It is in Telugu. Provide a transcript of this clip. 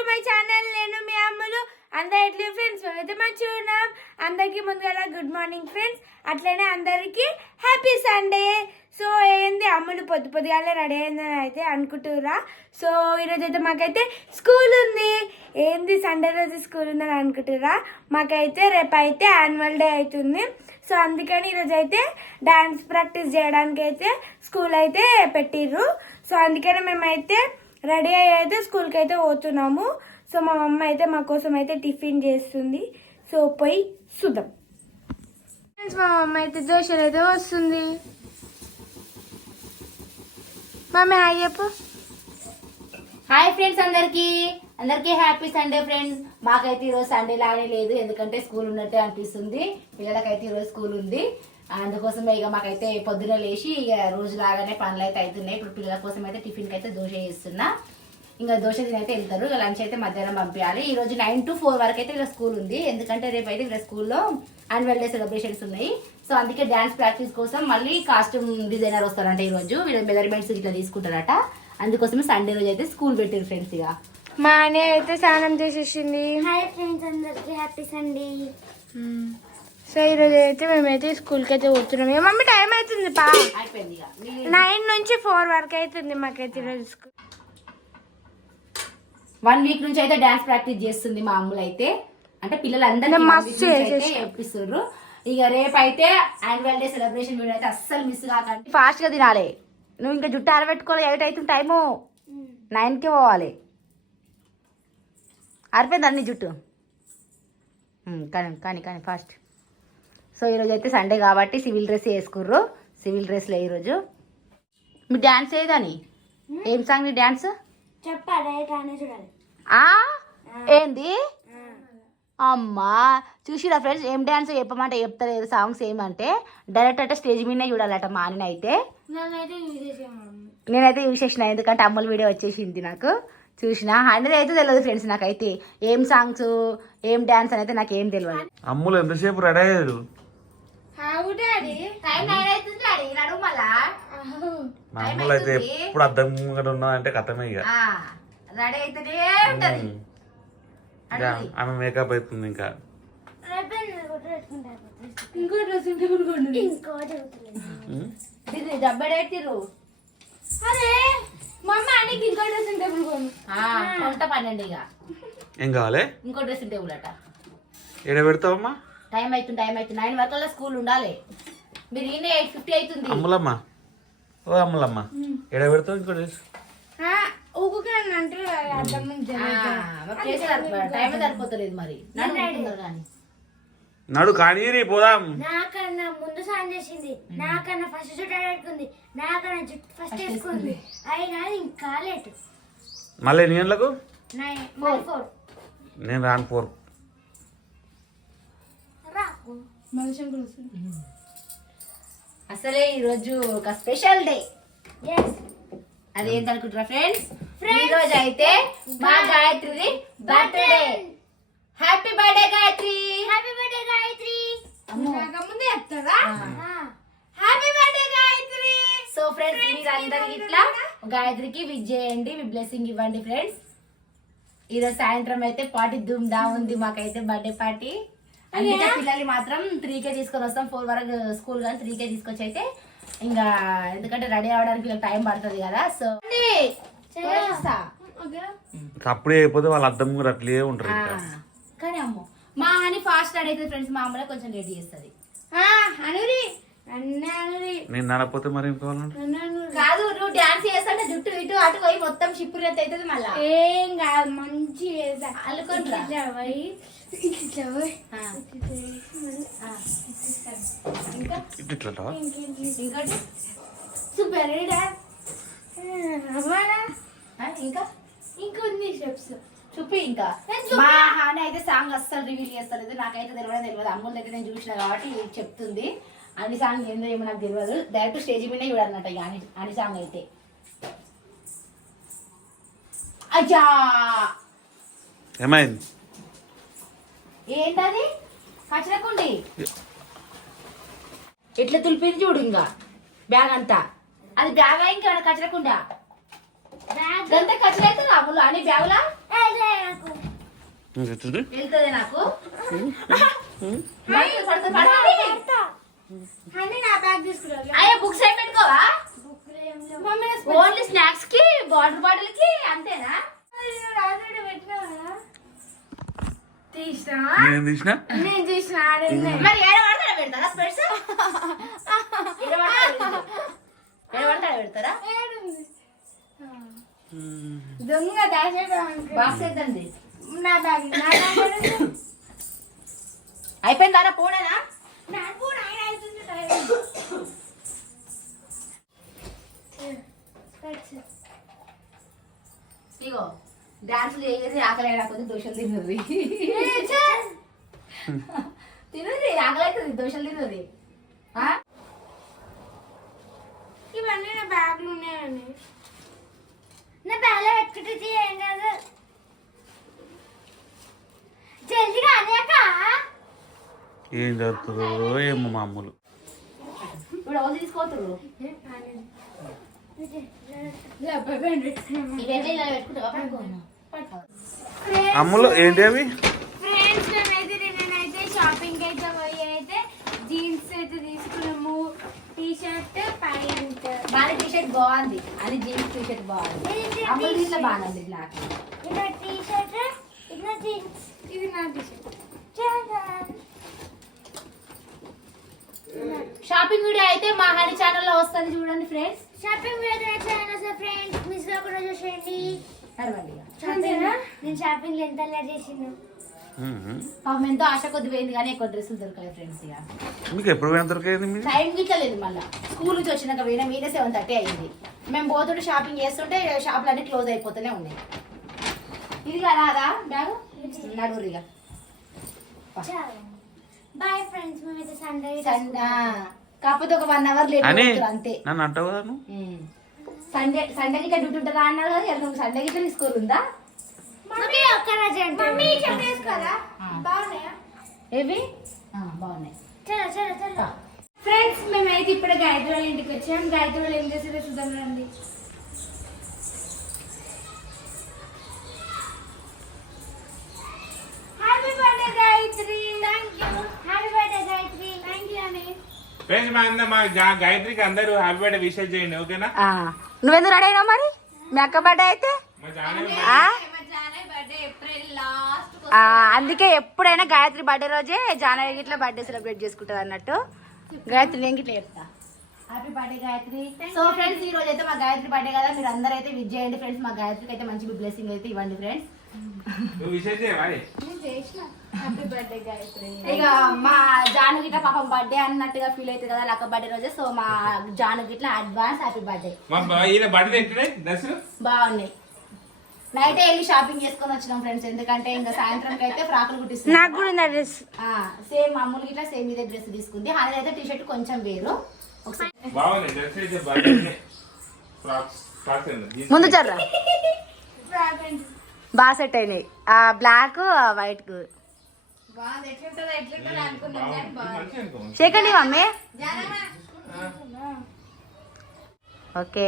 To my channel. నేను మీ అమ్ములు. అందరు ఎట్లా ఫ్రెండ్స్ అయితే మంచిగా ఉన్నాం. అందరికీ ముందుగా గుడ్ మార్నింగ్ ఫ్రెండ్స్. అట్లనే అందరికీ హ్యాపీ సండే. సో ఏంది అమ్ములు పొద్దుగాలే రెడీ అయిందని అయితే అనుకుంటురా. సో ఈరోజు అయితే మాకైతే స్కూల్ ఉంది. ఏంది సండే రోజు స్కూల్ ఉందని అనుకుంటురా. మాకైతే రేపు అయితే యాన్యువల్ డే అవుతుంది. సో అందుకని ఈరోజు అయితే డాన్స్ ప్రాక్టీస్ చేయడానికి అయితే స్కూల్ అయితే పెట్టిర్రు. సో అందుకని మేమైతే రెడీ అయ్యి అయితే స్కూల్కి అయితే పోతున్నాము. సో మా అమ్మ అయితే మా కోసం అయితే టిఫిన్ చేస్తుంది. సో పోయి చూద్దాం. మా అమ్మ అయితే దోశలు అయితే వస్తుంది. మమ్మీ హాయ్ చెప్పు. హాయ్ ఫ్రెండ్స్, అందరికీ హ్యాపీ సండే ఫ్రెండ్స్. మాకైతే ఈరోజు సండే లానే లేదు, ఎందుకంటే స్కూల్ ఉన్నట్టే అనిపిస్తుంది. పిల్లలకైతే ఈరోజు స్కూల్ ఉంది, అందుకోసమే ఇక మాకైతే పొద్దున లేచి ఇక రోజు లాగానే పనులు అయితే అవుతున్నాయి. ఇప్పుడు పిల్లల కోసం అయితే టిఫిన్కి అయితే దోశ చేస్తున్నా. ఇంకా దోశ తినైతే వెళ్తారు. ఇక లంచ్ అయితే మధ్యాహ్నం పంపించాలి. ఈ రోజు 9 to 4 వరకు అయితే ఇలా స్కూల్ ఉంది, ఎందుకంటే రేపు అయితే ఇలా స్కూల్లో యాన్యువల్ డే సెలబ్రేషన్స్ ఉన్నాయి. సో అందుకే డాన్స్ ప్రాక్టీస్ కోసం మళ్ళీ కాస్ట్యూమ్ డిజైనర్ వస్తారంట. ఈ రోజు వీళ్ళ మెజర్మెంట్స్ ఇట్లా తీసుకుంటారట. అందుకోసమే సండే రోజు అయితే స్కూల్ పెట్టారు ఫ్రెండ్స్. ఇక మా అనే అయితే స్నానం చేసేసింది. హాయ్ ఫ్రెండ్స్, అందరికి హ్యాపీ సండే. సో ఈరోజు అయితే మేమైతే స్కూల్కి అయితే పోతున్నాం. మమ్మీ టైం అవుతుంది పా. అయిపోయింది. ఇక 9 నుంచి 4 వరకు అవుతుంది మాకైతే ఈరోజు స్కూల్. 1 వీక్ నుంచి అయితే డాన్స్ ప్రాక్టీస్ చేస్తుంది మా అమ్ములు అయితే. అంటే పిల్లలందరూ చేపిస్తున్నారు. ఇక రేపు అయితే యాన్యువల్ డే సెలబ్రేషన్ వీడియో అయితే అస్సలు మిస్ కాకండి. ఫాస్ట్ గా తినాలి. నువ్వు ఇంకా జుట్టు ఆరబెట్టుకోవాలి. 8 అవుతుంది టైము. 9కి పోవాలి. ఆరిపోయింది అన్ని జుట్టు. కానీ ఫాస్ట్. సో ఈరోజు అయితే సండే కాబట్టి సివిల్ డ్రెస్ వేసుకుర్రు. సివిల్ డ్రెస్లో ఈరోజు మీ డాన్స్ ఏదని ఏం సాంగ్ నీ డాన్స్ చెప్పాలి చూడాలి. ఏంది అమ్మా చూసిరా ఫ్రెండ్స్, ఏం డాన్స్ చెప్పమంటే చెప్తలేదు. సాంగ్స్ ఏమంటే డైరెక్ట్ అంటే స్టేజ్ మీదనే చూడాలట. మా ఆయన అయితే నేనైతే యూజ్ చేసిన, ఎందుకంటే అమ్మల వీడియో వచ్చేసింది నాకు. చూసిన అనేది అయితే తెలియదు ఫ్రెండ్స్. నాకైతే ఏం సాంగ్స్ ఏం డాన్స్ అనేది నాకు ఏం తెలియదు. అమ్ములు ఎంతసేపు రెడీ అయ్యారు? అమ్ములు అయితే ఎప్పుడు అర్థం ఉన్నా అంటే కథమే. ఇక రెడీ అయితేనే ఉంటది. ఆమె మేకప్ అవుతుంది. ఇంకా ఇంకో డ్రెస్ డబ్బెడెట్టిరు. అరే మమ్మ అనికి ఇంకో డ్రెస్సింగ్ టేబుల్ కొంట పనండి. ఇక ఏం కావాలి? ఇంకో డ్రెస్సింగ్ టేబుల్ అట. ఏడ పెడతావమ్మా? టైం అవుతుంది 9 వరకు స్కూల్ ఉండాలి. మీరు ఈయన 8:50 అవుతుంది. అమ్ములమ్మ, ఓ అమ్ములమ్మ, ఏడ పెడతావు ఇంకో డ్రెస్? టైం సరిపోతలేదు మరి. నడు కానీ పోదాం. నాకన్నా ముందు సాయం చేసింది, నాకన్నా ఫస్ట్ జుట్టు ఆడుకుంది, నాకన్నా జుట్టు ఫస్ట్ వేసుకుంది. అయినా ఇంకా లేట్. మళ్ళీ ఎన్ని గంటలకు? 4 నేను రాను 4. అసలే ఈరోజు ఒక స్పెషల్ డే. అదేంటనుకుంటారా ఫ్రెండ్స్? ఈ రోజు అయితే మా Gayatri birthday. Happy birthday Gayatri. Happy birthday Gayatri. ముందే చెప్తారా happy birthday Gayatri. So friends, మీరు అందరికి ఇట్లా గాయత్రికి విజ్ చేయండి, మీ బ్లెస్సింగ్ ఇవ్వండి ఫ్రెండ్స్. ఈరోజు సాయంత్రం అయితే పార్టీ ధూమ్ దా ఉంది మాకైతే, బర్త్డే పార్టీ. అందుకే పిల్లల్ని మాత్రం 3కే తీసుకొని వస్తాం. 4 వరకు స్కూల్ కానీ 3కే తీసుకొచ్చి అయితే ఇంకా, ఎందుకంటే రెడీ అవడానికి టైం పడుతుంది కదా. సో అప్పుడే అయిపోతే వాళ్ళు అర్థం కూడా అట్లే ఉంటారు. కానీ అమ్మో మా అని ఫాస్ట్ రెడీ అవుతుంది ఫ్రెండ్స్. మా అమ్మలో కొంచెం రెడీ చేస్తుంది. నేను నడపోతే మరి ఏం కావాలంటే? కాదు, నువ్వు డాన్స్ చేస్తాంటే జుట్టు ఇటు అటు పోయి మొత్తం షిప్పు రెత్త అవుతుంది. మళ్ళీ ఏం కాదు, మంచి అల్లుకుంటా. ఇంకోటి సూపర్ ఇంకా ఇంకొన్ని స్టెప్స్ చూపి. ఇంకా మా హాని అయితే సాంగ్ అస్సలు రివీల్ చేస్తలేదు. నాకైతే తెలియదు. అమ్ముల దగ్గర నేను చూసిన కాబట్టి చెప్తుంది. అన్ని సాంగ్ ఏందో ఏమో నాకు తెలియదు. డైరెక్ట్ స్టేజ్ మీద చూడాలన్నట్టు ఇక అని సాంగ్ అయితే. అయ్యా ఏమైంది? ఏంటది? కచ్చరకుండి ఎట్లా తులిపింది చూడు. ఇంకా బ్యాగ్ అంతా అది బ్యాగ్ ఇంకా కచ్చరకుండా అంతా కచ్చర అవుతుంది అమ్ములు అని బ్యాగులా ఎత్తుది వెళ్తుంది నాకు అని నా బ్యాగ్ తీసుకురా అయ్యా బుక్స్ ఏం పెట్టుకోవా ఓన్లీ స్నాక్స్ కి వాటర్ బాటిల్ కి అంతేనా తీసినా నేను తీసిన నేను తీసిన ఆడింది మరి ఏడ పడతారా పెడతారా స్పెట్స్ ఏడ పడతారా పెడతారా దొంగ దాచేయడానికి బాక్స్ వేద్దండి నా బ్యాగ్ అయిపోయిందారా పోనేనా నాకు నాయన అవుతుంది ఇగో డాన్సులు చేసి ఆకలి అయినా దోషలు తిన్నది తిన్నది ఆకలి అవుతుంది దోషలు తిన్నది ఇవన్నీ నా బ్యాగ్లు ఉన్నాయండి నా బ్యాగ్లో పెట్టుకుంటే ఏం కాదు జల్దిగా అనేక ఏం జరుగుతుందో ఏమో మామూలు ఇప్పుడు ఎవరు తీసుకోతురు ఇవన్నీ ఇలా పెట్టుకుంటావా అమ్ములు ఏంటి అవి ఫ్రెండ్స్ మేమైతే నేనైతే షాపింగ్ అయితే పోయి అయితే జీన్స్ అయితే తీసుకున్నాము టీ షర్ట్ ప్యాంట్ బాగా టీ షర్ట్ బాగుంది అది జీన్స్ టీ షర్ట్ బాగుంది అమ్ములు దీంట్లో బాగుంది నాకు ఇలా టీ షర్ట్ ఇలా జీన్స్ ఇది నా టీ షర్ట్ షాపింగ్ వీడియో అయితే మా హనీ ఛానల్లో వస్తుంది చూడండి friends shopping video channel friends miss కాకుండా చూసేయండి నడవండి అంతేనా నేను షాపింగ్ ఎంత లేట్ చేసిండు పాపం ఎంతో ఆశ కొద్ది పోయింది కానీ ఎక్కువ డ్రెస్సులు దొరకలేదు ఫ్రెండ్స్ ఇక మీకు ఎప్పుడు పోయిన దొరికేది మీరు టైం గిట్టలేదు మళ్ళీ స్కూల్ నుంచి వచ్చినాక పోయినా మీదే 7:30 అయింది మేము పోతుంటే షాపింగ్ చేస్తుంటే షాపులు అన్ని క్లోజ్ అయిపోతూనే ఉన్నాయి ఇది కదా అదా బ్యాగ్ నడుగురిగా బాయ్ ఫ్రెండ్స్ మేమైతే సండే కాకపోతే ఒక 1 అవర్ లేట్ అని అంతే నన్ను అంటావు కదా నువ్వు సండే గిట్ట డ్యూటీ ఉంటుందా అన్నారు కదా నువ్వు సండే గిట్ట స్కూల్ ఉందా మమ్మీ ఒక్క రోజు మమ్మీ చెప్ చేసుకోరా బాగున్నాయా ఏవి బాగున్నాయి చలో చలో చలో ఫ్రెండ్స్ మేమైతే ఇప్పుడు గాయత్రి వాళ్ళ ఇంటికి వచ్చాం గాయత్రి వాళ్ళు ఏం చేసేదో చూద్దాం రండి happy birthday Gayatri thank you happy birthday Gayatri thank you అని ఫ్రెండ్స్ మా గాయత్రికి అందరూ హ్యాపీ బర్త్డే విషెస్ చేయండి ఓకేనా నువ్వెందుకు రెడీ అయినావు మరి మీ అక్క బర్త్డే అయితే మా జానవి అందుకే ఎప్పుడైనా గాయత్రి బర్త్డే రోజే జానవి గిట్ల బర్త్డే సెలబ్రేట్ చేసుకుంటది అన్నట్టు గాయత్రి నేను గిట్ల చెప్తా happy birthday Gayatri so friends ఈ రోజు అయితే మా గాయత్రి బర్త్డే కదా మీరు అందరూ అయితే విజ్ చేయండి ఫ్రెండ్స్ మా గాయత్రికి అయితే మంచి బ్లెస్సింగ్ అయితే ఇవ్వండి ఫ్రెండ్స్ నువ్వు విషెస్ చేయవా నేను చేసిన హ్యాపీ బర్త్డే గాయత్రి ఇక మా జాను గిట్ల పాపం బర్త్డే అన్నట్టుగా ఫీల్ అవుతుంది కదా లక్క బర్త్డే రోజే సో మా జాను గిట్ల అడ్వాన్స్ హ్యాపీ బర్త్డే ఈయన బర్త్డే ఎక్కడే డ్రెస్సులు బాగున్నాయి నైటే వెళ్ళి షాపింగ్ చేసుకొని వచ్చినాం ఫ్రెండ్స్ ఎందుకంటే ఇంకా సాయంత్రం అయితే ఫ్రాకులు కుట్టిస్తున్నాం నాకు కూడా ఉంది డ్రెస్ సేమ్ మామూలు గిట్లా సేమ్ ఇదే డ్రెస్ తీసుకుంది హనీ అయితే టీ షర్ట్ కొంచెం వేరు ఒకసారి బాగుంది డ్రెస్ అయితే బర్త్డే ఫ్రాక్స్ ముందు జర్రా బాగా సెట్ అయినాయి ఆ బ్లాక్ వైట్ కు చెక్కండి మమ్మీ ఓకే